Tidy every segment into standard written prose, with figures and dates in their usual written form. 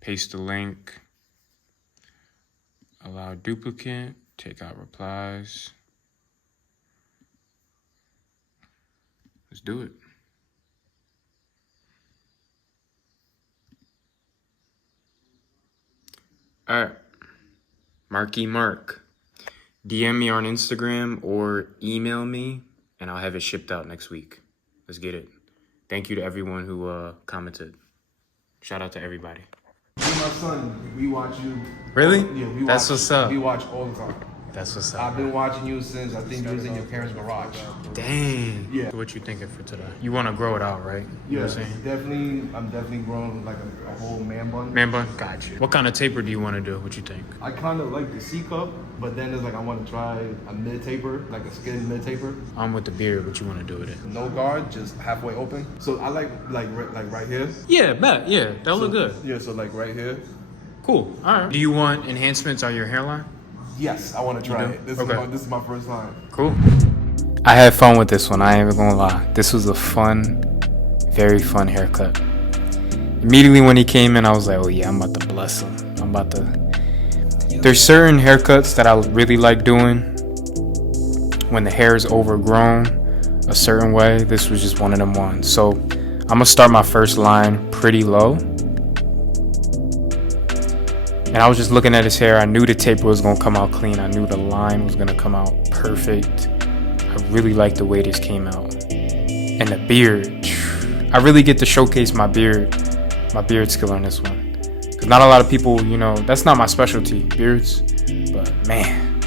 Paste the link. Allow duplicate. Take out replies. Let's do it. All right. Marky Mark. DM me on Instagram or email me, and I'll have it shipped out next week. Let's get it. Thank you to everyone who commented. Shout out to everybody. Me and my son, we watch you. Really? Yeah, That's what's up. We watch all the time. That's what's up. I've been watching you since I think you was in your parents' garage. Dang. Yeah. So what you thinking for today? You want to grow it out, right? You know Yeah, what I'm saying? definitely. I'm definitely growing like a whole man bun. Man bun? Got you. What kind of taper do you want to do? What you think? I kind of like the C cup, but then it's like I want to try a mid taper, like a skin mid taper. I'm with the beard. What you want to do with it? No guard, just halfway open. So I like right here. Yeah, bet. Yeah, that'll look good. Yeah, so like right here. Cool. All right. Do you want enhancements on your hairline? Yes, I want to try it. This is my first time. Cool. I had fun with this one. I ain't even gonna lie. This was a fun, very fun haircut. Immediately when he came in, I was like, oh yeah, I'm about to bless him. There's certain haircuts that I really like doing when the hair is overgrown a certain way. This was just one of them ones. So I'm gonna start my first line pretty low. And I was just looking at his hair. I knew the taper was gonna come out clean. I knew the line was gonna come out perfect. I really like the way this came out. And the beard. I really get to showcase my beard skill on this one. Cause not a lot of people, you know, that's not my specialty, beards. But man,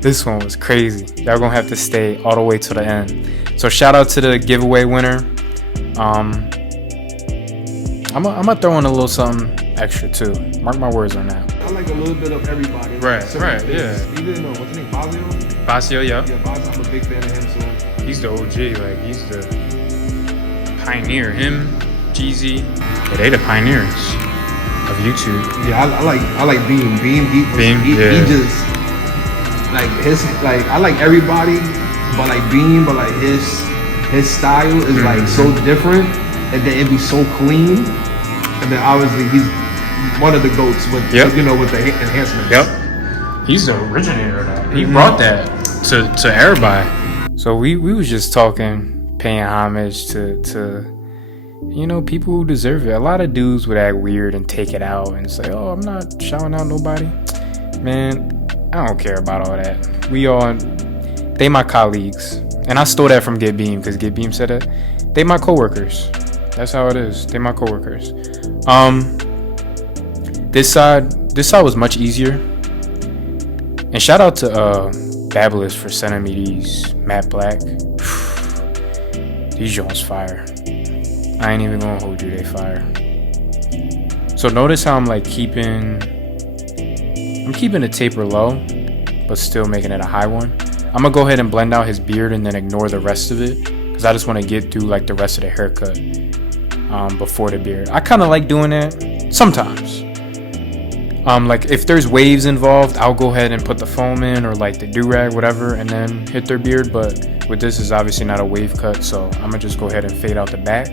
this one was crazy. Y'all gonna have to stay all the way to the end. So shout out to the giveaway winner. I'm gonna throw in a little something extra too. Mark my words on that. I like a little bit of everybody. Right, Certain yeah. things. You didn't know what's his name, Basio? Basio, yeah. Yeah, Basio. I'm a big fan of him. So He's the OG, like he's the pioneer. Him, Jeezy, yeah, they the pioneers of YouTube. yeah, I like Beam. He just like I like everybody, but like Beam, but like his style is like so different, and then it be so clean, and then obviously he's one of the goats with with the enhancements. Yep. He's the originator of that. He brought that to everybody. So we was just talking, paying homage to you know, people who deserve it. A lot of dudes would act weird and take it out and say, oh, I'm not shouting out nobody. Man, I don't care about all that. They my colleagues. And I stole that from Get Beam because Get Beam said it. They my coworkers. That's how it is. They my coworkers. This side was much easier. And shout out to Fabulous for sending me these matte black. These joints fire. I ain't even gonna hold you, they fire. So notice how I'm like keeping the taper low, but still making it a high one. I'm gonna go ahead and blend out his beard and then ignore the rest of it, because I just want to get through like the rest of the haircut before the beard. I kind of like doing that sometimes. Like if there's waves involved, I'll go ahead and put the foam in or like the do-rag, whatever, and then hit their beard. But with this, is obviously not a wave cut, so I'm gonna just go ahead and fade out the back.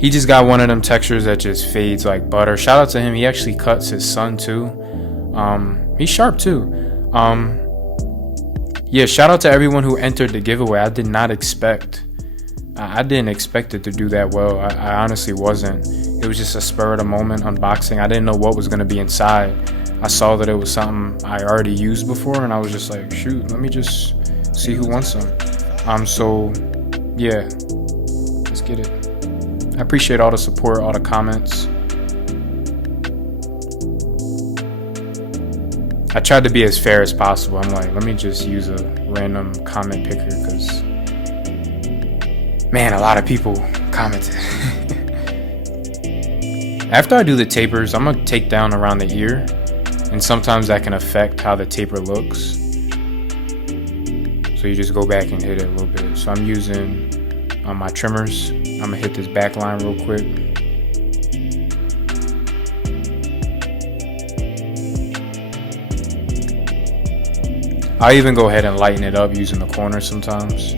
He just got one of them textures that just fades like butter. Shout out to him. He actually cuts his son too. He's sharp too. Yeah, shout out to everyone who entered the giveaway. I didn't expect it to do that well. I honestly wasn't. It was just a spur of the moment unboxing. I didn't know what was going to be inside. I saw that it was something I already used before, and I was just like, shoot, let me just see who wants some. So yeah, let's get it. I appreciate all the support, all the comments. I tried to be as fair as possible. I'm like, let me just use a random comment picker because, man, a lot of people commented. After I do the tapers, I'm gonna take down around the ear, and sometimes that can affect how the taper looks. So you just go back and hit it a little bit. So I'm using my trimmers. I'm gonna hit this back line real quick. I'll even go ahead and lighten it up using the corner sometimes.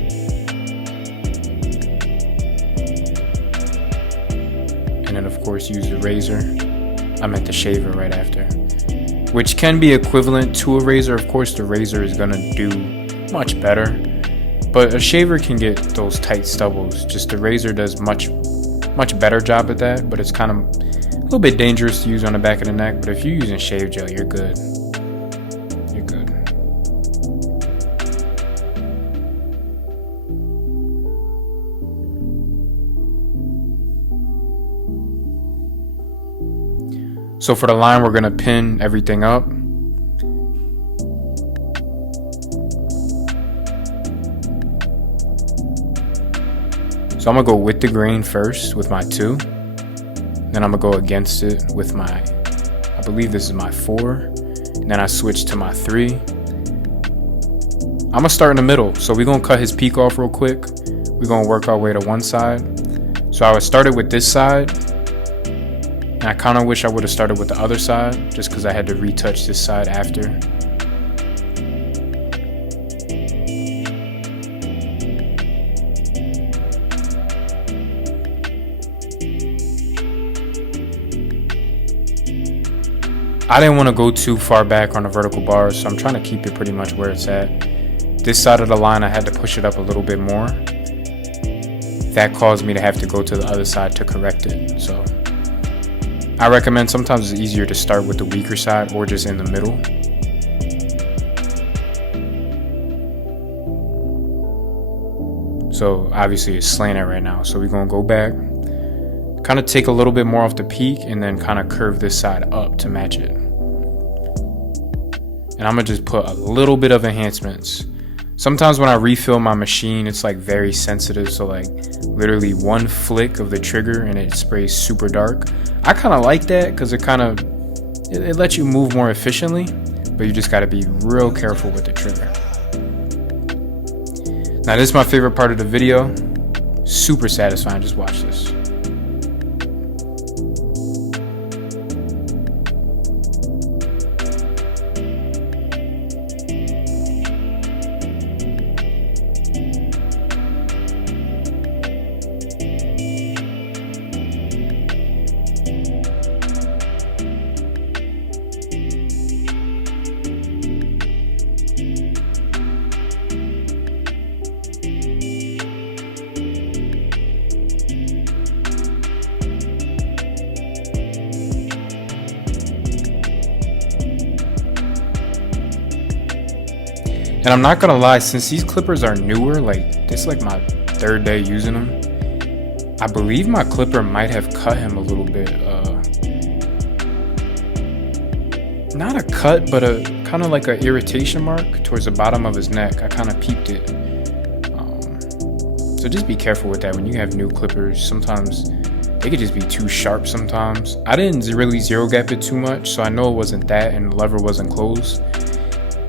And then of course use the razor. I meant the shaver right after, which can be equivalent to a razor. Of course the razor is gonna do much better, but a shaver can get those tight stubbles. Just the razor does much better job at that, but it's kind of a little bit dangerous to use on the back of the neck. But if you're using shave gel, you're good. You're good. So for the line, we're gonna pin everything up. So I'm gonna go with the grain first with my 2. Then I'm gonna go against it with my, I believe this is my 4. And then I switch to my 3. I'm gonna start in the middle. So we're gonna cut his peak off real quick. We're gonna work our way to one side. So I started with this side. And I kind of wish I would have started with the other side, just because I had to retouch this side after. I didn't want to go too far back on the vertical bars, so I'm trying to keep it pretty much where it's at. This side of the line, I had to push it up a little bit more. That caused me to have to go to the other side to correct it. So I recommend sometimes it's easier to start with the weaker side or just in the middle. So obviously it's slanted right now. So we're gonna go back, kind of take a little bit more off the peak and then kind of curve this side up to match it. And I'm gonna just put a little bit of enhancements. Sometimes when I refill my machine, it's like very sensitive. So like literally one flick of the trigger and it sprays super dark. I kind of like that because it lets you move more efficiently, but you just got to be real careful with the trigger. Now this is my favorite part of the video. Super satisfying. Just watch this. And I'm not gonna lie, since these clippers are newer, like this is like my 3rd day using them, I believe my clipper might have cut him a little bit. Not a cut, but a kind of like an irritation mark towards the bottom of his neck. I kind of peeped it. So just be careful with that when you have new clippers. Sometimes they could just be too sharp sometimes. I didn't really zero gap it too much, so I know it wasn't that and the lever wasn't closed.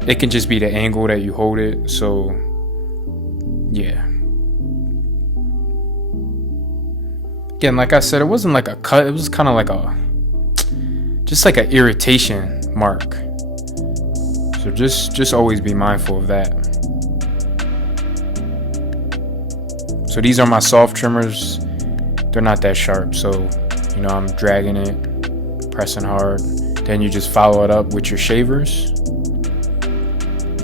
It can just be the angle that you hold it. So yeah. Again, like I said, it wasn't like a cut. It was kind of like just like an irritation mark. So just always be mindful of that. So these are my soft trimmers. They're not that sharp. So, you know, I'm dragging it, pressing hard. Then you just follow it up with your shavers.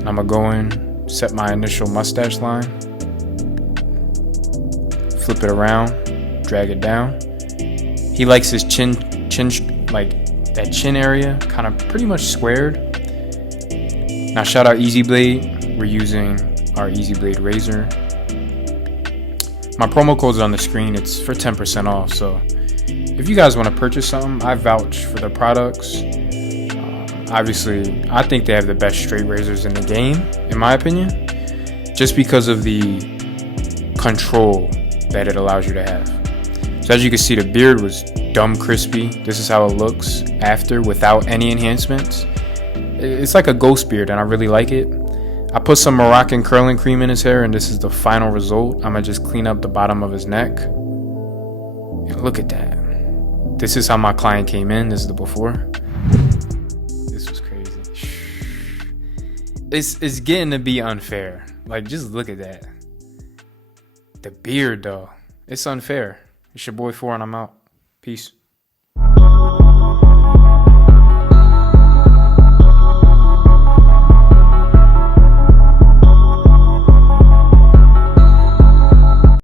I'm gonna go in, set my initial mustache line, flip it around, drag it down. He likes his chin, like that chin area, kind of pretty much squared. Now shout out Easy Blade. We're using our Easy Blade razor. My promo code is on the screen. It's for 10% off. So if you guys want to purchase something, I vouch for the products. Obviously, I think they have the best straight razors in the game, in my opinion, just because of the control that it allows you to have. So as you can see, the beard was dumb crispy. This is how it looks after, without any enhancements. It's like a ghost beard, and I really like it. I put some Moroccan curling cream in his hair, and this is the final result. I'm gonna just clean up the bottom of his neck. And look at that. This is how my client came in. This is the before. it's getting to be unfair. Like, just look at that. The beard, though. It's unfair. It's your boy 4, and I'm out. Peace.